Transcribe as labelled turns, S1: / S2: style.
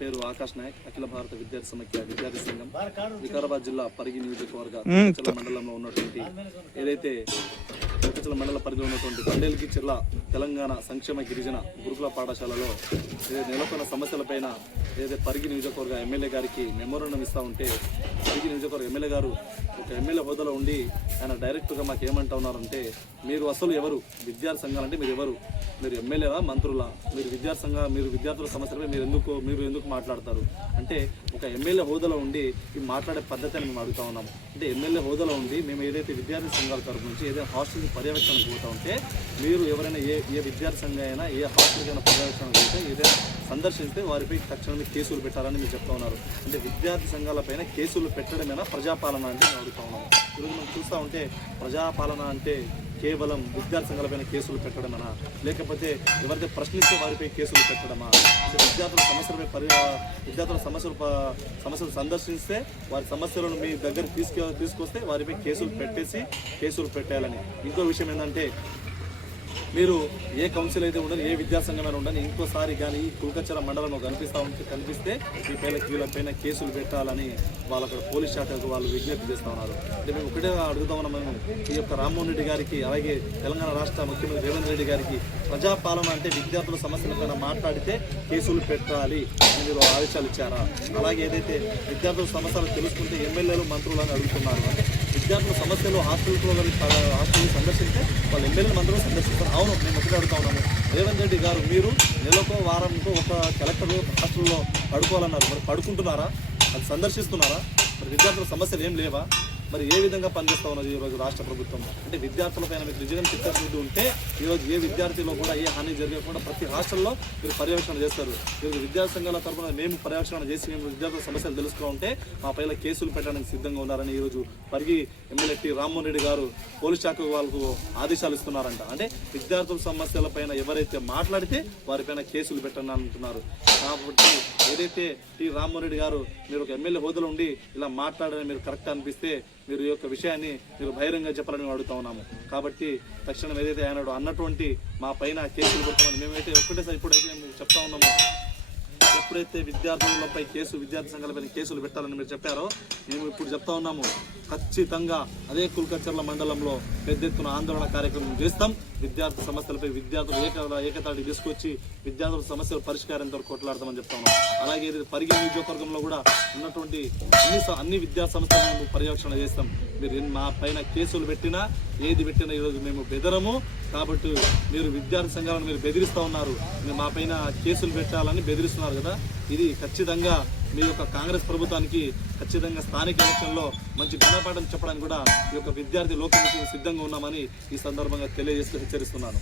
S1: పేరు ఆకాష్ నాయక్. అఖిల భారత విద్యార్థి సమైక్య విద్యార్థి సంఘం వికారాబాద్ జిల్లా పరిగి నియోజకవర్గ మండలంలో ఉన్నటువంటి ఏదైతే కుకచల మండల పరిధిలో ఉన్నటువంటి బండేలికి జిల్లా తెలంగాణ సంక్షేమ గిరిజన గురుకుల పాఠశాలలో ఏదైతే నెలకొన్న సమస్యలపైన ఏదైతే పరిగి నియోజకవర్గ ఎమ్మెల్యే గారికి మెమోరండం ఇస్తా ఉంటే పరిగి నియోజకవర్గ ఎమ్మెల్యే గారు ఒక ఎమ్మెల్యే హోదాలో ఉండి ఆయన డైరెక్ట్గా మాకు ఏమంటా ఉన్నారంటే మీరు అసలు ఎవరు? విద్యార్థి సంఘాలంటే మీరు ఎవరు? మీరు ఎమ్మెల్యేలా మంత్రులా? మీరు విద్యార్థి సంఘ మీరు విద్యార్థుల సమస్యలపై మీరు ఎందుకు మీరు ఎందుకు మాట్లాడతారు? అంటే ఒక ఎమ్మెల్యే హోదాలో ఉండి మాట్లాడే పద్ధతి అని మేము అడుగుతా ఉన్నాము. అంటే ఎమ్మెల్యే హోదాలో ఉంది మేము ఏదైతే విద్యార్థి సంఘాల తరపు నుంచి ఏదైతే హాస్టల్ పర్యవేక్షణకు పోతా ఉంటే మీరు ఎవరైనా ఏ ఏ విద్యార్థి సంఘం అయినా ఏ హాస్టల్కైనా పర్యవేక్షణకు పోతే ఏదైనా సందర్శిస్తే వారిపై తక్షణమే కేసులు పెట్టాలని మీరు చెప్తా ఉన్నారు. అంటే విద్యార్థి సంఘాలపైన కేసులు పెట్టడమేనా ప్రజాపాలన అంటే మేము అడుగుతా ఉన్నాము ఈరోజు మనం చూస్తూ ఉంటే ప్రజాపాలన అంటే కేవలం విద్యార్థి సంఘాలపైన కేసులు పెట్టడమనా? లేకపోతే ఎవరైతే ప్రశ్నించే వారిపై కేసులు పెట్టడమా? విద్యార్థుల సమస్యలపై పరి విద్యార్థుల సమస్యలు సమస్యలు సందర్శిస్తే వారి సమస్యలను మీ దగ్గర తీసుకు తీసుకొస్తే వారిపై కేసులు పెట్టేసి కేసులు పెట్టాలని ఇంకో విషయం ఏంటంటే మీరు ఏ కౌన్సిల్ అయితే ఉండదు ఏ విద్యాసంఘమైనా ఉండని ఇంకోసారి కానీ ఈ కులకచ్చర మండలంలో కనిపిస్తా ఉంటే కనిపిస్తే ఈ పైన వీళ్ళపైన కేసులు పెట్టాలని వాళ్ళు అక్కడ పోలీస్ శాఖకు వాళ్ళు విజ్ఞప్తి చేస్తూ ఉన్నారు. అంటే మేము ఒకటే అడుగుతా ఉన్నాం మేము. ఈ యొక్క రామ్మోహన్ రెడ్డి గారికి అలాగే తెలంగాణ రాష్ట్ర ముఖ్యమంత్రి రేవంత్ రెడ్డి గారికి ప్రజాపాలన అంటే విద్యార్థుల సమస్యల పైన మాట్లాడితే కేసులు పెట్టాలి అని మీరు ఆదేశాలు ఇచ్చారా? అలాగే ఏదైతే విద్యార్థుల సమస్యలు తెలుసుకుంటే ఎమ్మెల్యేలు మంత్రులు అని అడుగుతున్నారు. అంటే విద్యార్థుల సమస్యలు హాస్టల్ హాస్టల్ సందర్శిస్తే వాళ్ళు ఎమ్మెల్యేలు మంత్రులు సందర్శిస్తారు. అవును మేము ఒకటి అడుగుతా ఉన్నాము. రేవంత్ రెడ్డి గారు మీరు నెలకో వారంకో ఒక కలెక్టర్ హాస్టల్లో పడుకోవాలన్నారు. మరి పడుకుంటున్నారా? అది సందర్శిస్తున్నారా? మరి విద్యార్థుల సమస్యలు ఏం లేవా? మరి ఏ విధంగా పనిచేస్తా ఉన్నది ఈరోజు రాష్ట్ర ప్రభుత్వం? అంటే విద్యార్థులపైన మీకు నిజంగా చిత్తశుద్ధి ఉంటే ఈరోజు ఏ విద్యార్థిలో కూడా ఏ హాని జరగకుండా ప్రతి హాస్టల్లో మీరు పర్యవేక్షణ చేస్తారు. ఈరోజు విద్యార్థి సంఘాల తరఫున మేము పర్యవేక్షణ చేసి మేము విద్యార్థుల సమస్యలు తెలుసుకుంటే ఉంటే మా పైన కేసులు పెట్టడానికి సిద్ధంగా ఉన్నారని ఈరోజు పరిగి ఎమ్మెల్యే టి రామ్మోహన్ రెడ్డి గారు పోలీస్ శాఖ వాళ్ళకు ఆదేశాలు ఇస్తున్నారంట. అంటే విద్యార్థుల సమస్యలపైన ఎవరైతే మాట్లాడితే వారిపైన కేసులు పెట్టండి అంటున్నారు కాబట్టి ఏదైతే టి రామ్మోహన్ రెడ్డి గారు మీరు ఒక ఎమ్మెల్యే హోదాలో ఉండి ఇలా మాట్లాడడం మీరు కరెక్ట్ అనిపిస్తే మీరు యొక్క విషయాన్ని మీరు బహిరంగ చెప్పాలని అడుగుతా ఉన్నాము. కాబట్టి తక్షణం ఏదైతే ఆయన అన్నటువంటి మా పైన కేసులు పెట్టమని మేమైతే ఒక్కటేసారి ఇప్పుడైతే మేము చెప్తా ఉన్నాము. ఎప్పుడైతే విద్యార్థులపై కేసు విద్యార్థి సంఘాలపై కేసులు పెట్టాలని మీరు చెప్పారో మేము ఇప్పుడు చెప్తా ఉన్నాము. ఖచ్చితంగా అదే కుల్కచర్ల మండలంలో పెద్ద ఎత్తున ఆందోళన కార్యక్రమం చేస్తాం. విద్యార్థి సమస్యలపై విద్యార్థులు ఏక ఏకతాటి తీసుకొచ్చి విద్యార్థుల సమస్యల పరిష్కారం వరకు కొట్లాడతామని చెప్తాను అలాగే ఇది పరిగి నియోజకవర్గంలో కూడా ఉన్నటువంటి అన్ని అన్ని విద్యా సంస్థలను మేము పర్యవేక్షణ చేస్తాం. మీరు మా పైన కేసులు పెట్టినా ఏది పెట్టినా ఈరోజు మేము బెదరము. కాబట్టి మీరు విద్యార్థి సంఘాలను మీరు బెదిరిస్తూ ఉన్నారు. మీరు మా పైన కేసులు పెట్టాలని బెదిరిస్తున్నారు కదా. ఇది ఖచ్చితంగా మీ యొక్క కాంగ్రెస్ ప్రభుత్వానికి ఖచ్చితంగా స్థానిక ఎలక్షన్లో మంచి గుణపాఠం చెప్పడానికి కూడా ఈ యొక్క విద్యార్థి లోకం సిద్ధంగా ఉన్నామని ఈ సందర్భంగా తెలియజేస్తూ హెచ్చరిస్తున్నాను.